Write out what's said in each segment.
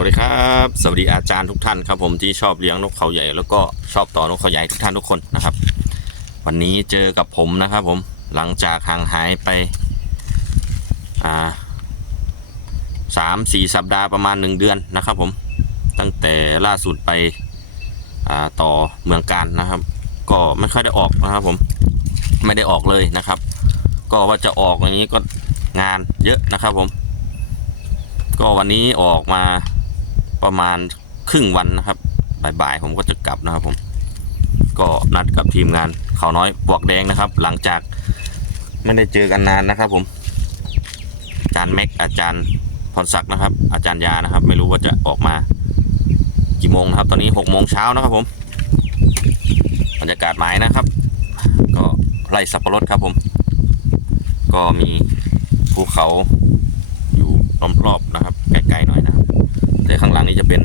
วัสดีครับ สวัสดีอาจารย์ทุกท่านครับผมที่ชอบเลี้ยงนกเขาใหญ่แล้วก็ชอบต่อนกเขาใหญ่ทุกท่านทุกคนนะครับ วันนี้เจอกับผมนะครับผมหลังจากห่างหายไปอ่าสามสี่สัปดาห์ประมาณหนึ่งเดือนนะครับผมตั้งแต่ล่าสุดไปอ่าต่อเมืองการนะครับ ก็ไม่ค่อยได้ออกนะครับผมไม่ได้ออกเลยนะครับ ก็ว่าจะออกอย่างนี้ก็งานเยอะนะครับผมก็วันนี้ออกมา ประมาณครึ่งวันนะครับบ่ายๆผมก็จะกลับนะครับผม ก็นัดกับทีมงานเขาน้อยปวกแดงนะครับ หลังจากไม่ได้เจอกันนานนะครับ ผมอาจารย์แม็กอาจารย์พรศักดิ์นะครับ อาจารย์ยานะครับ ไม่รู้ว่าจะออกมากี่โมงนะครับ ตอนนี้หกโมงเช้านะครับผมบรรยากาศหมายนะครับ ก็ไล่สับปะรดครับผม ก็มีภูเขาอยู่รอบๆนะครับไกลๆหน่อยนะครับ แต่ข้างหลังนี้จะเป็น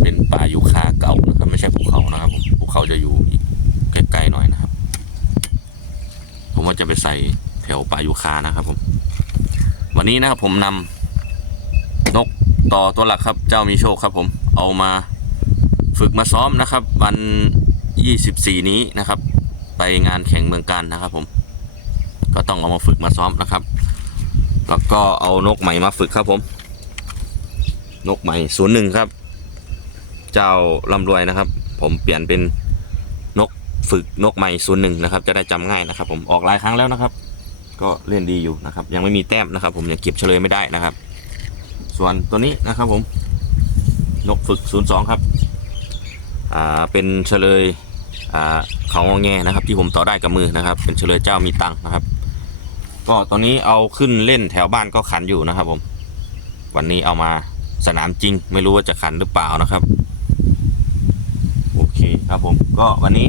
เป็นป่ายูคาเก่านะครับ ไม่ใช่ภูเขานะครับผมภูเขาจะอยู่อีกไกลๆหน่อยนะครับ ผมว่าจะไปใส่แถวป่ายูคานะครับ ผม วันนี้นะครับผมนำนกต่อตัวหลักครับ เจ้ามีโชคครับ ผม เอามาฝึกมาซ้อมนะครับ วัน 24 นี้นะครับ ไปงานแข่งเมืองการนะครับ ผม ก็ต้องเอามาฝึกมาซ้อมนะครับ แล้วก็เอานกใหม่มาฝึกครับผม นกใหม่ศูนย์หนึ่งครับ เจ้าลำรวยนะครับ ผมเปลี่ยนเป็นนกฝึกนกใหม่ศูนย์หนึ่งนะครับ จะได้จำง่ายนะครับ ผมออกหลายครั้งแล้วนะครับ ก็เล่นดีอยู่นะครับ ยังไม่มีแต้มนะครับ ผมยังเก็บเฉลยไม่ได้นะครับ ส่วนตัวนี้นะครับผม นกฝึกศูนย์สองครับอ่าเป็นเฉลยอ่าเขางอแงนะครับ ที่ผมต่อได้กับมือนะครับ เป็นเฉลยเจ้ามีตังนะครับก็ตอนนี้เอาขึ้นเล่นแถวบ้านก็ขันอยู่นะครับผม วันนี้เอามา สนามจริง ไม่รู้ว่าจะขันหรือเปล่านะครับ โอเคครับผมก็วันนี้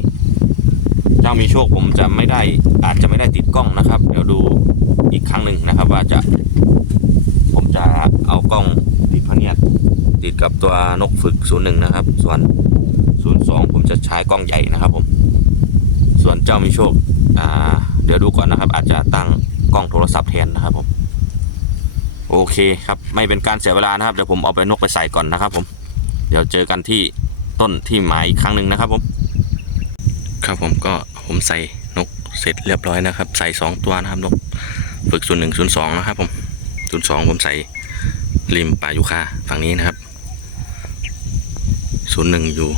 เจ้ามีโชคผมจะไม่ได้อาจจะไม่ได้ติดกล้องนะครับ เดี๋ยวดูอีกครั้งหนึ่งนะครับ ว่าจะ ผมจะเอากล้องติดพะเนียดติดกับตัวนกฝึกศูนย์หนึ่งนะครับ ส่วนศูนย์สองผมจะใช้กล้องใหญ่นะครับผม ส่วนเจ้ามีโชคอ่าเดี๋ยวดูก่อนนะครับ อาจจะตั้งกล้องโทรศัพท์แทนนะครับผม โอเคครับ ไม่เป็นการเสียเวลานะครับเดี๋ยวผมเอาไปนกไปใส่ก่อนนะครับ ผม เดี๋ยวเจอกันที่ต้นที่หมายอีกครั้งหนึ่งนะครับผม ครับผมก็ผมใส่นกเสร็จเรียบร้อยนะครับ ใส่สองตัวนะครับนกฝึกศูนย์หนึ่งศูนย์สองนะครับ ผมศูนย์สองผมใส่ริมป่ายุคาฝั่งนี้นะครับศูนย์หนึ่งอยู่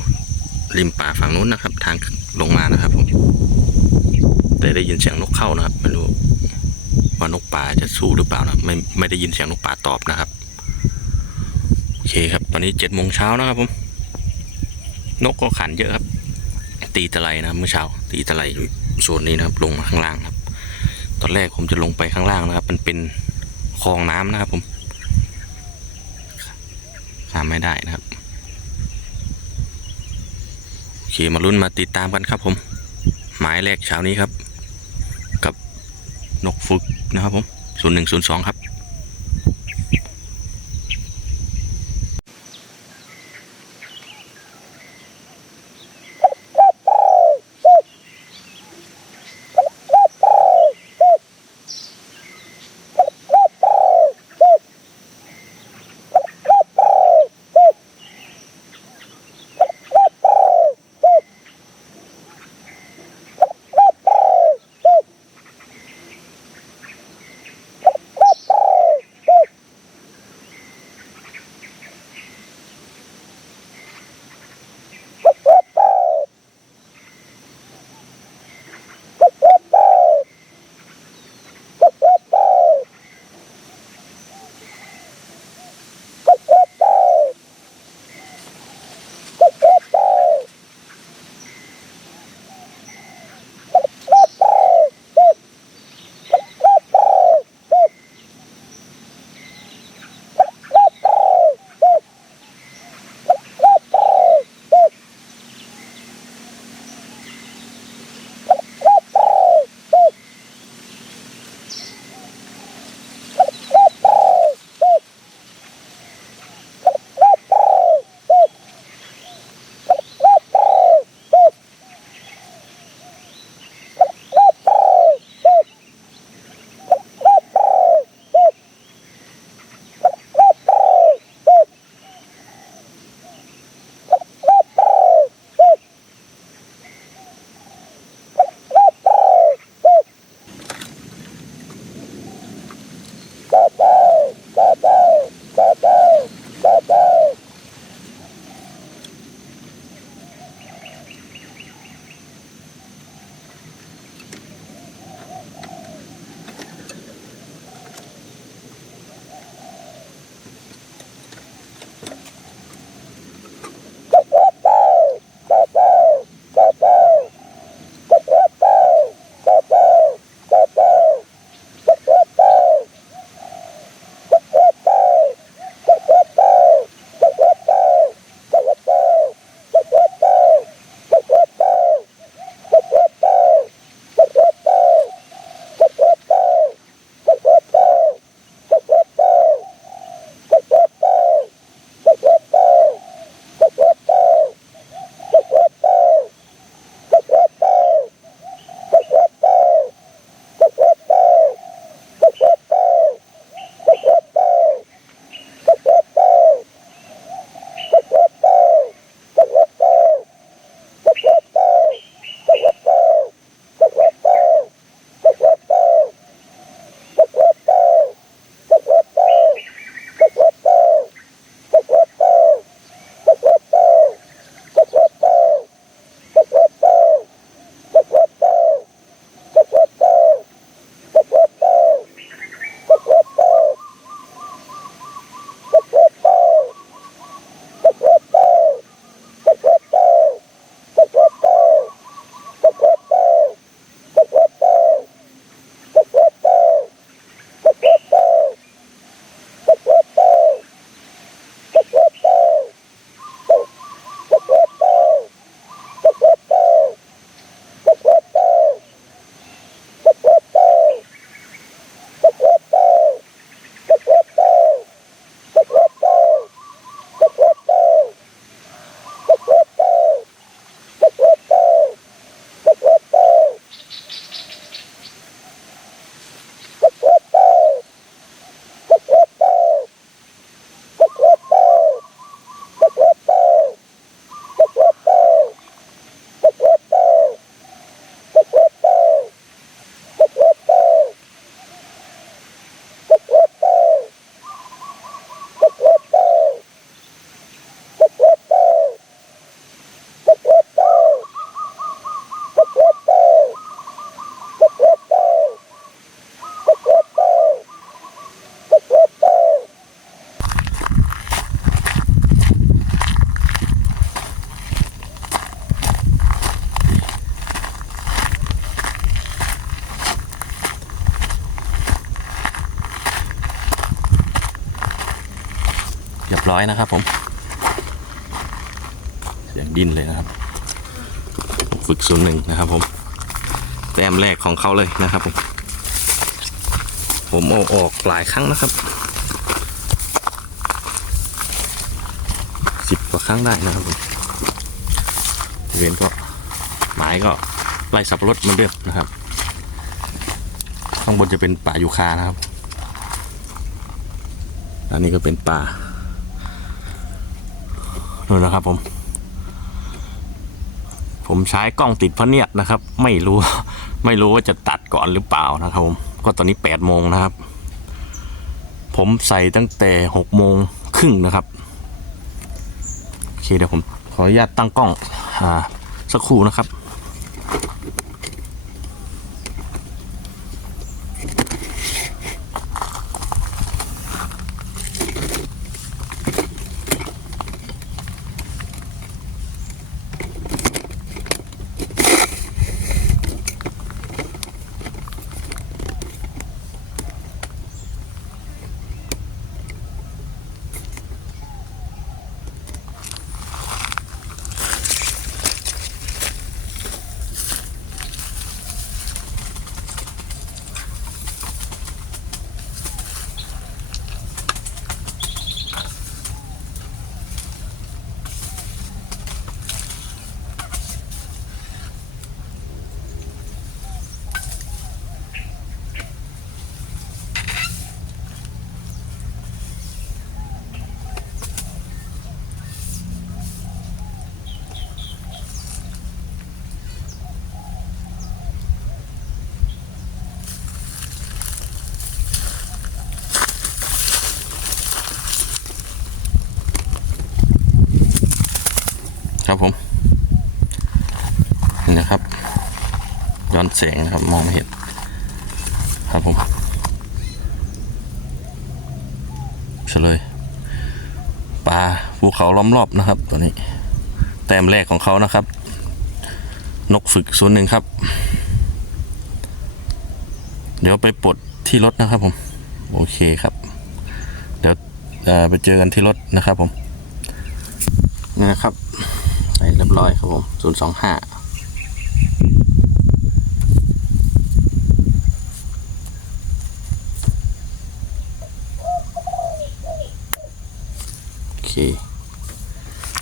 ริมป่าฝั่งนู้นนะครับ ทางลงมานะครับ ผมแต่ได้ยินเสียงนกเข้านะครับไม่รู้ ว่านกป่าจะสู้หรือเปล่านะไม่ไม่ได้ยินเสียงนกป่าตอบนะครับโอเคครับ ตอนนี้เจ็ดโมงเช้านะครับผมนกก็ขันเยอะครับ ตีตะไลนะครับเมื่อเช้า ตีตะไลอยู่โซนนี้นะครับลงมาข้างล่างครับ ตอนแรกผมจะลงไปข้างล่างนะครับ มันเป็นคลองน้ำนะครับผมข้ามไม่ได้นะครับโอเคมาลุ้นมาติดตามกันครับผม หมายแรกเช้านี้ครับ กับนกฝึก นะครับผมศูนย์หนึ่งศูนสองครับ บร้อยนะครับผม เสียงดินเลยนะครับ ฝึกศูนย์หนึ่งนะครับผม แต้มแรกของเขาเลยนะครับผม ผมเอาออกหลายครั้งนะครับสิบกว่าครั้งได้นะครับผมเวนก็หมายก็ไล่สับปะรดมือนเดิมนะครับ ข้างบนจะเป็นป่ายูคานะครับอันนี้ก็เป็นป่า นู่นนะครับผม ผมใช้กล้องติดพระเนียดนะครับ ไม่รู้ ไม่รู้ว่าจะตัดก่อนหรือเปล่านะครับผม ก็ตอนนี้แปดโมงนะครับ ผมใส่ตั้งแต่หกโมงครึ่งนะครับโอเคเดี๋ยวผมขออนุญาตตั้งกล้องอสักครู่นะครับ แสงนะครับ มองไม่เห็นครับผมเฉลยปลาภูเขาล้อมรอบนะครับ ตัวนี้ แต้มแรกของเขานะครับ นกฝึกส่วนหนึ่งครับ เดี๋ยวไปปลดที่รถนะครับผม โอเคครับ เดี๋ยวไปเจอกันที่รถนะครับผมนี่นะครับใส่เรียบร้อยครับผมศูนย์สองห้า เค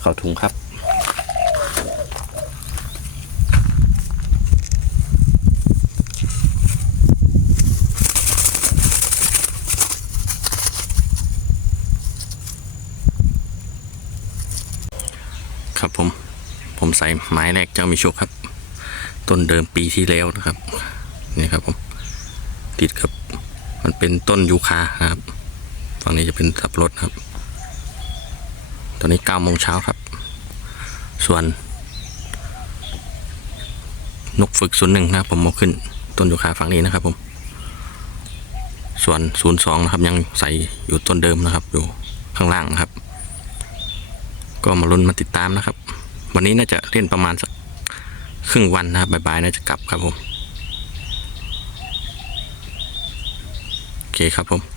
ข้าถุงครับครับผม ผมใส่ไม้แรกเจ้ามีโชคครับ ต้นเดิมปีที่แล้วนะครับ นี่ครับผม ติดกับ มันเป็นต้นยูคานะครับ ฝั่งนี้จะเป็นสับรดครับ อนนี้เก้าโมงเช้าครับ ส่วน นกฝึกศูนย์หนึ่งนะครับผมเอาขึ้นต้นยูคาฝั่งนี้นะครับผม ส่วนศูนย์สองนะครับยังใส่อยู่ต้นเดิมนะครับอยู่ข้างล่างนะครับ ก็มาลุ้นมาติดตามนะครับ วันนี้น่าจะเล่นประมาณสักครึ่งวันนะครับบ่ายๆน่าจะกลับครับผม โอเคครับผม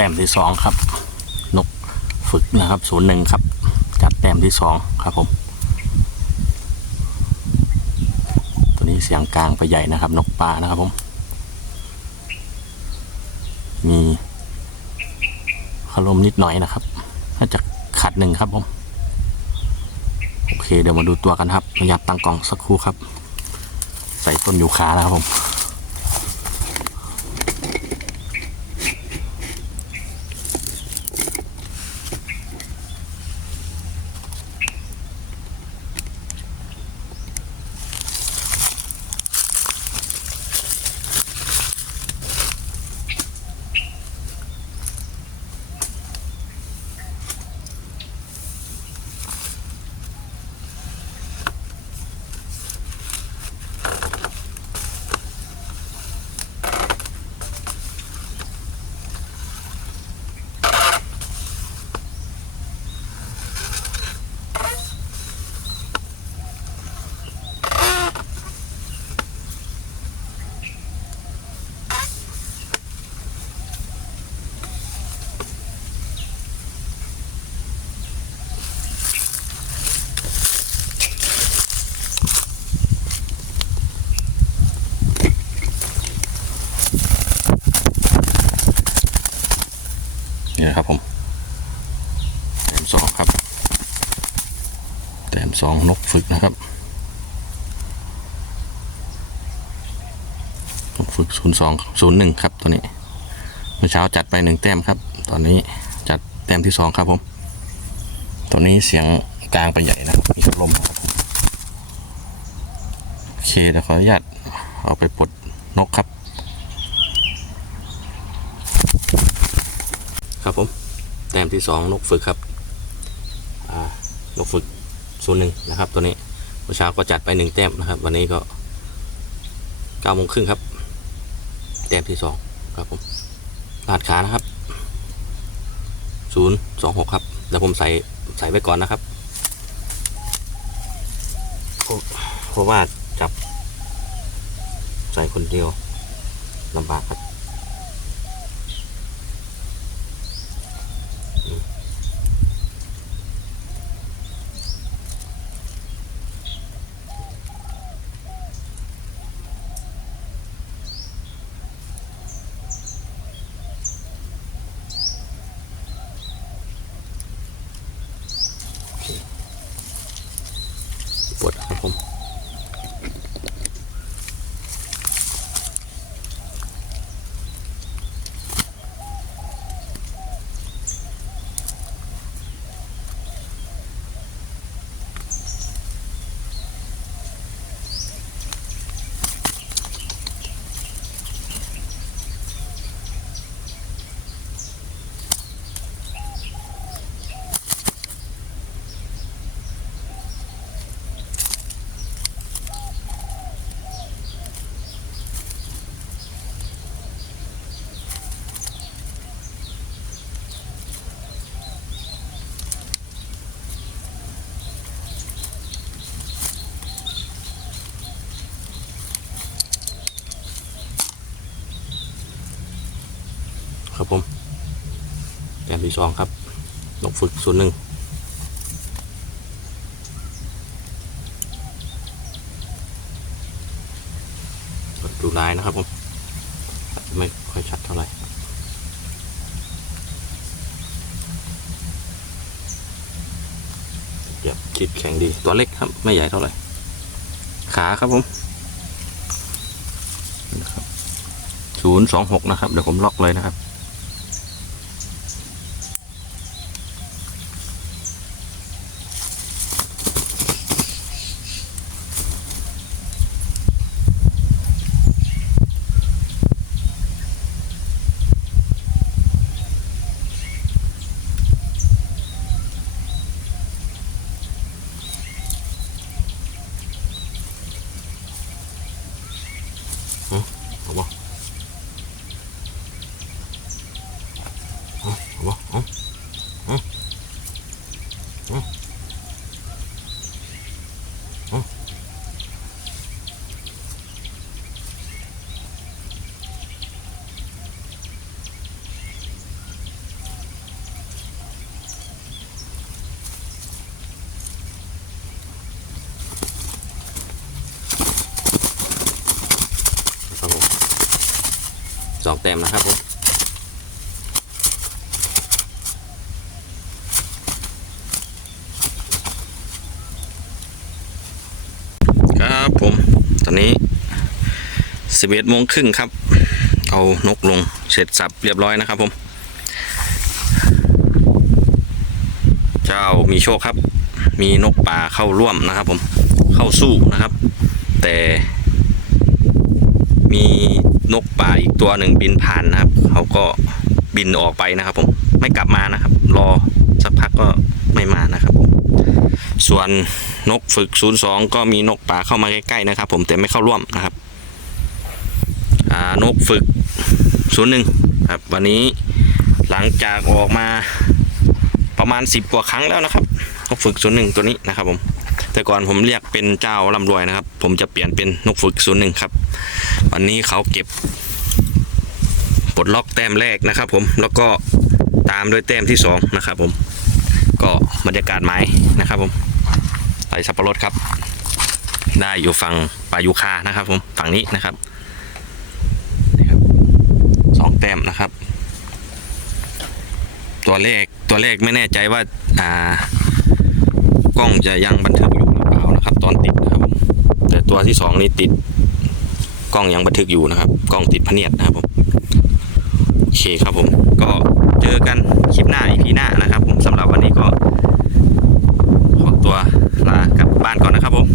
แต้มที่สองครับ นกฝึกนะครับศูนย์หนึ่งครับ จัดแต้มที่สองครับผม ตัวนี้เสียงกลางไปใหญ่นะครับ นกป่านะครับผม มีคารมนิดหน่อยนะครับ น่าจะขัดหนึ่งครับผม โอเคเดี๋ยวมาดูตัวกันครับระยับตั้งกล่องสักครู่ครับ ใส่ต้นยูคานะครับผม นี่นะครับผมแต้มสองครับ แต้มสองนกฝึกนะครับนกฝึกศูนย์สองศูนย์หนึ่งครับตัวนี้เมื่อเช้าจัดไปหนึ่งแต้มครับ ตอนนี้จัดแต้มที่สองครับผมตัวนี้เสียงกลางไปใหญ่นะครับมีลมครับผมโอเคเดี๋ยวขออนุญาตเอาไปปลดนกครับ ครับผม แต้มที่สองนกฝึกครับนกฝึกศูนหนึ่งนะครับ ตัวนี้เมื่อเช้าก็จัดไปหนึ่งแต้มนะครับ วันนี้ก็เก้าโมงครึ่งครับ แต้มที่สองครับผมลาดขานะครับศูนย์สองหกครับเดี๋ยวผมใส่ใส่ไว้ก่อนนะครับเพราะเพราะว่าจับ ใส่คนเดียวลำบากครับ ที่สองครับนกฝึกศูนย์หนึ่งดูลายนะครับผมไม่ค่อยชัดเท่าไหร่เดี๋ยวคิดแข็งดีตัวเล็กครับไม่ใหญ่เท่าไหร่ ขาครับผมศูนย์สองหกนะครับ เดี๋ยวผมล็อกเลยนะครับ เอาบ่เอาเอาบ่เอาเอาเอาเอา สองแต้มนะครับผมครับผม ตอนนี้สิบเอ็ดโมงครึ่งครับ เอานกลงเสร็จสับเรียบร้อยนะครับผม เจ้ามีโชคครับ มีนกป่าเข้าร่วมนะครับผม เข้าสู้นะครับ แต่มี นกป่าอีกตัวหนึ่งบินผ่านนะครับ เขาก็บินออกไปนะครับ ผมไม่กลับมานะครับ รอสักพักก็ไม่มานะครับผมส่วนนกฝึก 02 ก็มีนกป่าเข้ามาใกล้ๆนะครับ ผมแต่ไม่เข้าร่วมนะครับนกฝึก 01 ครับ วันนี้หลังจากออกมาประมาณ 10 กว่าครั้งแล้วนะครับนกฝึก 01 ตัวนี้นะครับผม แต่ก่อนผมเรียกเป็นเจ้าร่ำรวยนะครับ ผมจะเปลี่ยนเป็นนกฝึก01ครับ วันนี้เขาเก็บปลดล็อกแต้มแรกนะครับผมแล้วก็ตามด้วยแต้มที่2นะครับผมก็บรรยากาศไม้นะครับผมไปสับปะรดครับ ได้อยู่ฝั่งปายุคานะครับผมฝั่งนี้นะครับสองแต้มนะครับ ตัวเลขตัวเลขไม่แน่ใจว่าอ่า กล้องจะยังบันทึกอยู่หรือเปล่านะครับ ตอนติดนะครับ แต่ตัวที่สองนี่ติด กล้องยังบันทึกอยู่นะครับ กล้องติดพเนียดนะครับผมโอเคครับผม ก็เจอกันคลิปหน้าอีพีหน้านะครับ ผมสำหรับวันนี้ก็ขอตัวลากลับบ้านก่อนนะครับผม